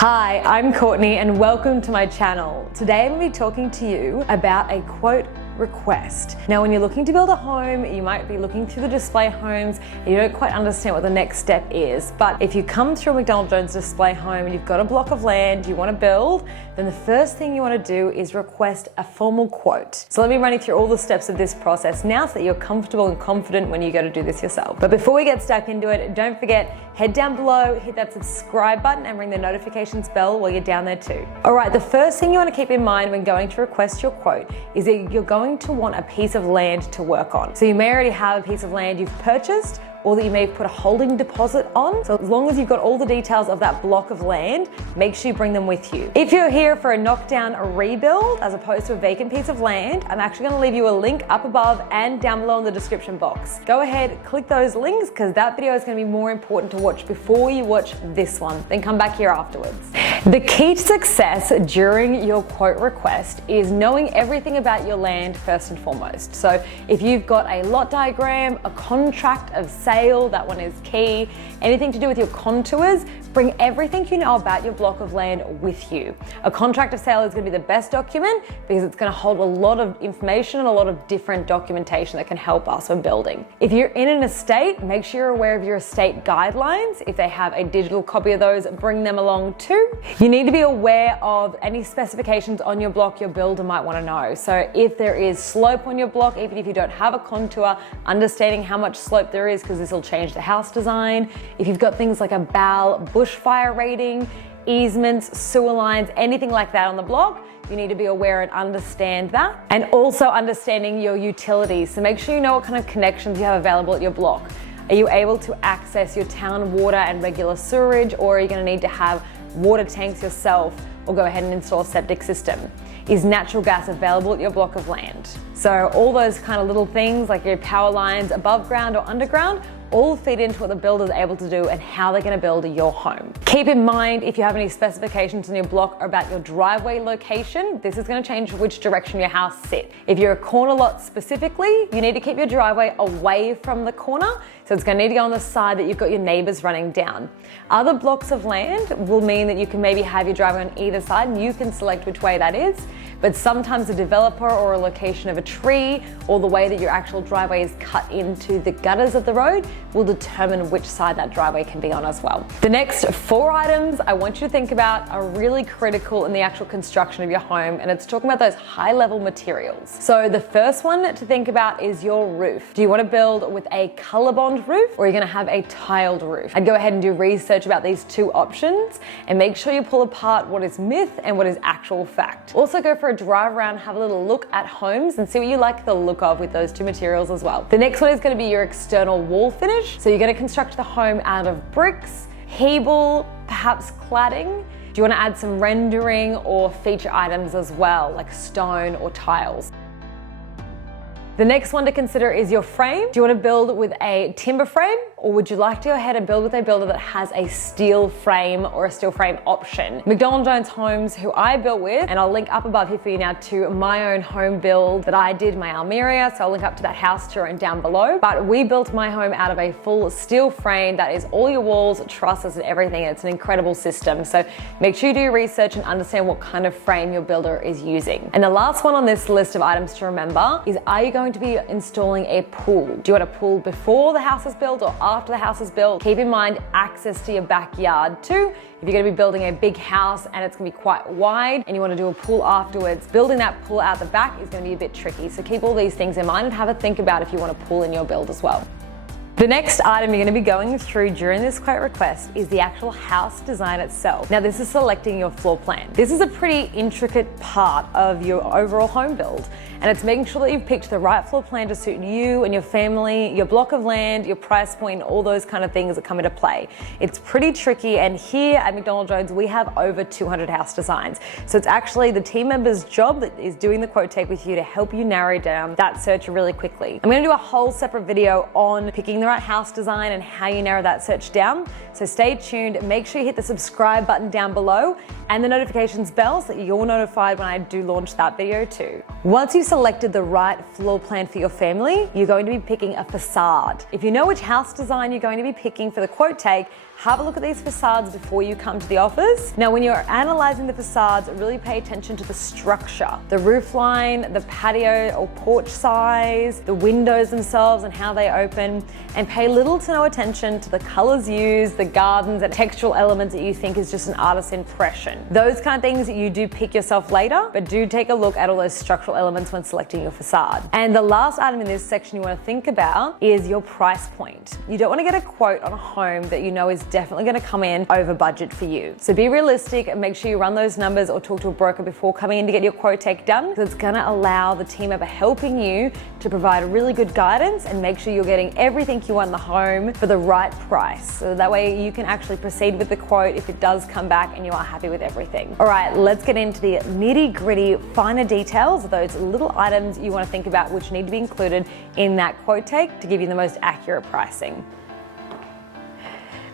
Hi, I'm Courtney and welcome to my channel. Today I'm going to be talking to you about a quote request. Now, when you're looking to build a home, you might be looking through the display homes and you don't quite understand what the next step is. But if you come through a McDonald Jones display home and you've got a block of land you want to build, then the first thing you want to do is request a formal quote. So let me run you through all the steps of this process now so that you're comfortable and confident when you go to do this yourself. But before we get stuck into it, don't forget, head down below, hit that subscribe button and ring the notifications bell while you're down there too. All right, the first thing you want to keep in mind when going to request your quote is that you're going to want a piece of land to work on. So you may already have a piece of land you've purchased or that you may put a holding deposit on. So as long as you've got all the details of that block of land, make sure you bring them with you. If you're here for a knockdown rebuild as opposed to a vacant piece of land, I'm actually going to leave you a link up above and down below in the description box. Go ahead, click those links because that video is going to be more important to watch before you watch this one. Then come back here afterwards. The key to success during your quote request is knowing everything about your land first and foremost. So if you've got a lot diagram, a contract of sale, that one is key. Anything to do with your contours, bring everything you know about your block of land with you. A contract of sale is going to be the best document because it's going to hold a lot of information and a lot of different documentation that can help us when building. If you're in an estate, make sure you're aware of your estate guidelines. If they have a digital copy of those, bring them along too. You need to be aware of any specifications on your block your builder might want to know. So if there is slope on your block, even if you don't have a contour, understanding how much slope there is because this will change the house design. If you've got things like a BAL bushfire rating, easements, sewer lines, anything like that on the block, you need to be aware and understand that. And also understanding your utilities. So make sure you know what kind of connections you have available at your block. Are you able to access your town water and regular sewerage, or are you going to need to have water tanks yourself or go ahead and install a septic system? Is natural gas available at your block of land? So all those kind of little things like your power lines above ground or underground all feed into what the builder is able to do and how they're going to build your home. Keep in mind, if you have any specifications in your block about your driveway location, this is going to change which direction your house sits. If you're a corner lot specifically, you need to keep your driveway away from the corner, so it's going to need to go on the side that you've got your neighbors running down. Other blocks of land will mean that you can maybe have your driveway on either side and you can select which way that is, but sometimes a developer or a location of a tree or the way that your actual driveway is cut into the gutters of the road will determine which side that driveway can be on as well. The next 4 items I want you to think about are really critical in the actual construction of your home, and it's talking about those high level materials. So the first one to think about is your roof. Do you want to build with a COLORBOND roof or are you going to have a tiled roof? I'd go ahead and do research about these 2 options and make sure you pull apart what is myth and what is actual fact. Also go for a drive around, have a little look at homes and see what you like the look of with those 2 materials as well. The next one is going to be your external wall finish. So you're going to construct the home out of bricks, Hebel, perhaps cladding. Do you want to add some rendering or feature items as well, like stone or tiles? The next one to consider is your frame. Do you want to build with a timber frame or would you like to go ahead and build with a builder that has a steel frame or a steel frame option? McDonald Jones Homes, who I built with, and I'll link up above here for you now to my own home build that I did, my Almeria, so I'll link up to that house tour and down below. But we built my home out of a full steel frame that is all your walls, trusses and everything. It's an incredible system. So make sure you do your research and understand what kind of frame your builder is using. And the last one on this list of items to remember is, are you going to be installing a pool? Do you want a pool before the house is built or after the house is built? Keep in mind access to your backyard too. If you're going to be building a big house and it's going to be quite wide and you want to do a pool afterwards, building that pool out the back is going to be a bit tricky. So keep all these things in mind and have a think about if you want a pool in your build as well. The next item you're going to be going through during this quote request is the actual house design itself. Now this is selecting your floor plan. This is a pretty intricate part of your overall home build, and it's making sure that you've picked the right floor plan to suit you and your family, your block of land, your price point, all those kind of things that come into play. It's pretty tricky, and here at McDonald Jones we have over 200 house designs. So it's actually the team member's job that is doing the quote take with you to help you narrow down that search really quickly. I'm going to do a whole separate video on picking the right house design and how you narrow that search down. So stay tuned, make sure you hit the subscribe button down below and the notifications bell so that you're notified when I do launch that video too. Once you selected the right floor plan for your family, you're going to be picking a facade. If you know which house design you're going to be picking for the quote take, have a look at these facades before you come to the office. Now, when you're analyzing the facades, really pay attention to the structure, the roof line, the patio or porch size, the windows themselves and how they open, and pay little to no attention to the colors used, the gardens and textural elements that you think is just an artist's impression. Those kind of things that you do pick yourself later, but do take a look at all those structural elements when selecting your facade. And the last item in this section you want to think about is your price point. You don't want to get a quote on a home that you know is definitely going to come in over budget for you. So be realistic and make sure you run those numbers or talk to a broker before coming in to get your quote take done, because it's going to allow the team member helping you to provide really good guidance and make sure you're getting everything you want in the home for the right price. So that way you can actually proceed with the quote if it does come back and you are happy with everything. All right, let's get into the nitty-gritty, finer details of those little items you want to think about which need to be included in that quote take to give you the most accurate pricing.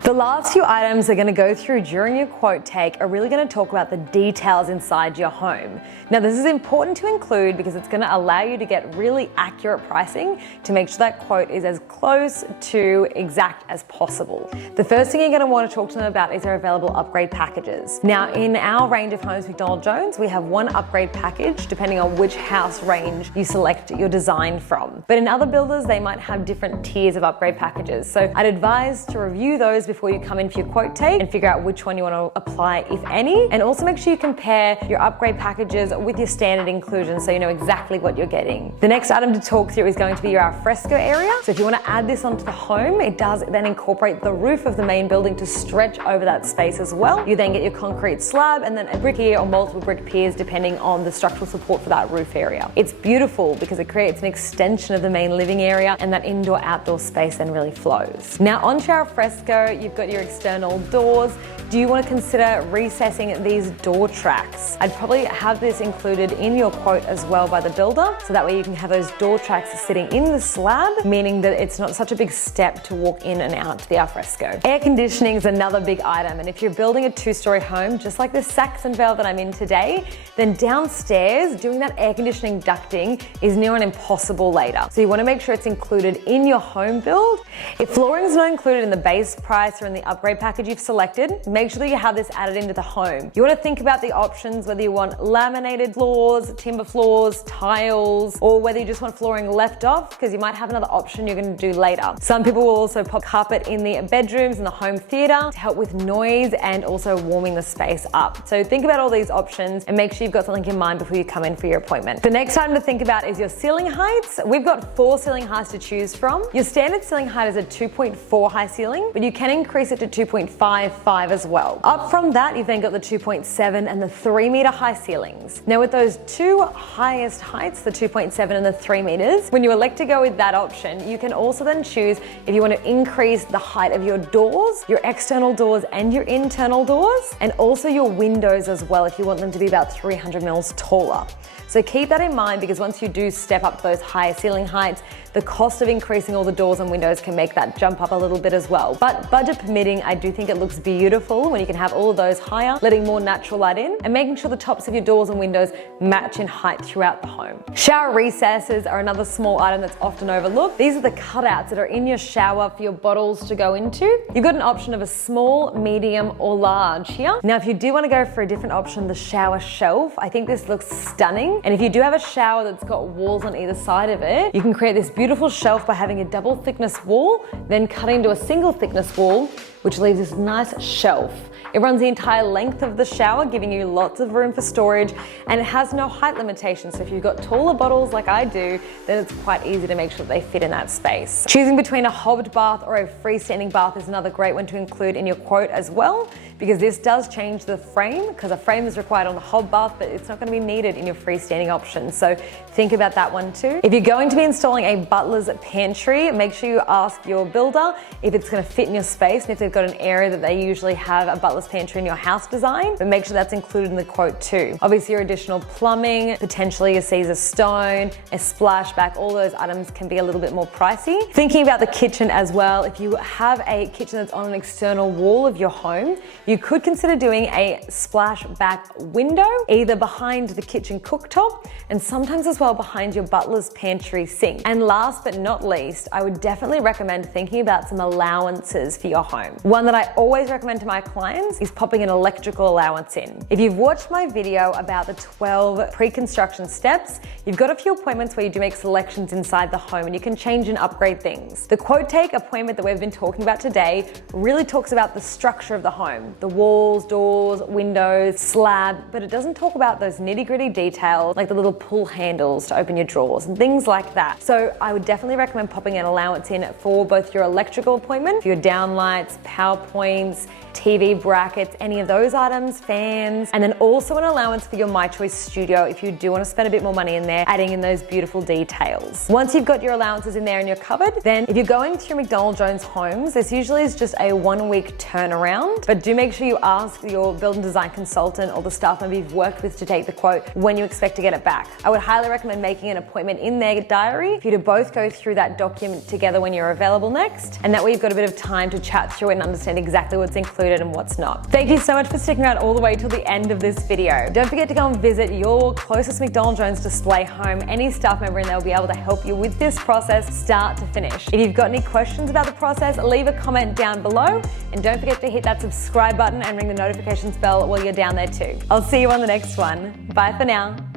The last few items they're going to go through during your quote take are really going to talk about the details inside your home. Now, this is important to include because it's going to allow you to get really accurate pricing to make sure that quote is as close to exact as possible. The first thing you're going to want to talk to them about is their available upgrade packages. Now, in our range of homes, McDonald Jones, we have one upgrade package depending on which house range you select your design from. But in other builders, they might have different tiers of upgrade packages. So I'd advise to review those before you come in for your quote take and figure out which one you want to apply, if any. And also make sure you compare your upgrade packages with your standard inclusion so you know exactly what you're getting. The next item to talk through is going to be your alfresco area. So if you want to add this onto the home, it does then incorporate the roof of the main building to stretch over that space as well. You then get your concrete slab and then a brick pier or multiple brick piers depending on the structural support for that roof area. It's beautiful because it creates an extension of the main living area and that indoor-outdoor space then really flows. Now onto our alfresco, you've got your external doors. Do you want to consider recessing these door tracks? I'd probably have this included in your quote as well by the builder, so that way you can have those door tracks sitting in the slab, meaning that it's not such a big step to walk in and out to the alfresco. Air conditioning is another big item, and if you're building a 2-story home, just like this Saxon Vale that I'm in today, then downstairs, doing that air conditioning ducting is near an impossible later. So you want to make sure it's included in your home build. If flooring is not included in the base price or in the upgrade package you've selected, make sure that you have this added into the home. You want to think about the options, whether you want laminated floors, timber floors, tiles, or whether you just want flooring left off, because you might have another option you're going to do later. Some people will also pop carpet in the bedrooms and the home theater to help with noise and also warming the space up. So think about all these options and make sure you've got something in mind before you come in for your appointment. The next item to think about is your ceiling heights. We've got 4 ceiling heights to choose from. Your standard ceiling height is a 2.4 high ceiling, but you can increase it to 2.55 as well. Up from that, you've then got the 2.7 and the 3 meter high ceilings. Now with those 2 highest heights, the 2.7 and the 3 meters, when you elect to go with that option, you can also then choose if you want to increase the height of your doors, your external doors and your internal doors, and also your windows as well if you want them to be about 300 mils taller. So keep that in mind, because once you do step up those higher ceiling heights, the cost of increasing all the doors and windows can make that jump up a little bit as well. But budget permitting, I do think it looks beautiful when you can have all of those higher, letting more natural light in and making sure the tops of your doors and windows match in height throughout the home. Shower recesses are another small item that's often overlooked. These are the cutouts that are in your shower for your bottles to go into. You've got an option of a small, medium or large here. Now, if you do want to go for a different option, the shower shelf, I think this looks stunning. And if you do have a shower that's got walls on either side of it, you can create this beautiful shelf by having a double thickness wall, then cut into a single thickness wall, which leaves this nice shelf. It runs the entire length of the shower, giving you lots of room for storage, and it has no height limitations. So if you've got taller bottles like I do, then it's quite easy to make sure that they fit in that space. Choosing between a hobbed bath or a freestanding bath is another great one to include in your quote as well, because this does change the frame, because a frame is required on the hob bath, but it's not going to be needed in your freestanding option. So think about that one too. If you're going to be installing a butler's pantry, make sure you ask your builder if it's going to fit in your space and if they've got an area that they usually have a butler's pantry in your house design, but make sure that's included in the quote too. Obviously your additional plumbing, potentially a Caesar stone, a splashback, all those items can be a little bit more pricey. Thinking about the kitchen as well, if you have a kitchen that's on an external wall of your home, you could consider doing a splashback window, either behind the kitchen cooktop and sometimes as well behind your butler's pantry sink. And last but not least, I would definitely recommend thinking about some allowances for your home. One that I always recommend to my clients is popping an electrical allowance in. If you've watched my video about the 12 pre-construction steps, you've got a few appointments where you do make selections inside the home and you can change and upgrade things. The quote take appointment that we've been talking about today really talks about the structure of the home, the walls, doors, windows, slab, but it doesn't talk about those nitty-gritty details like the little pull handles to open your drawers and things like that. So I would definitely recommend popping an allowance in for both your electrical appointment, for your downlights, power points, TV brackets, any of those items, fans, and then also an allowance for your My Choice studio if you do want to spend a bit more money in there, adding in those beautiful details. Once you've got your allowances in there and you're covered, then if you're going through McDonald Jones Homes, this usually is just a 1 week turnaround, but do make sure you ask your build and design consultant or the staff member you've worked with to take the quote when you expect to get it back. I would highly recommend making an appointment in their diary for you to both go through that document together when you're available next, and that way you've got a bit of time to chat through it and understand exactly what's included and what's not. Thank you so much for sticking around all the way till the end of this video. Don't forget to go and visit your closest McDonald Jones display home. Any staff member in there will be able to help you with this process start to finish. If you've got any questions about the process, leave a comment down below, and don't forget to hit that subscribe button and ring the notifications bell while you're down there too. I'll see you on the next one. Bye for now.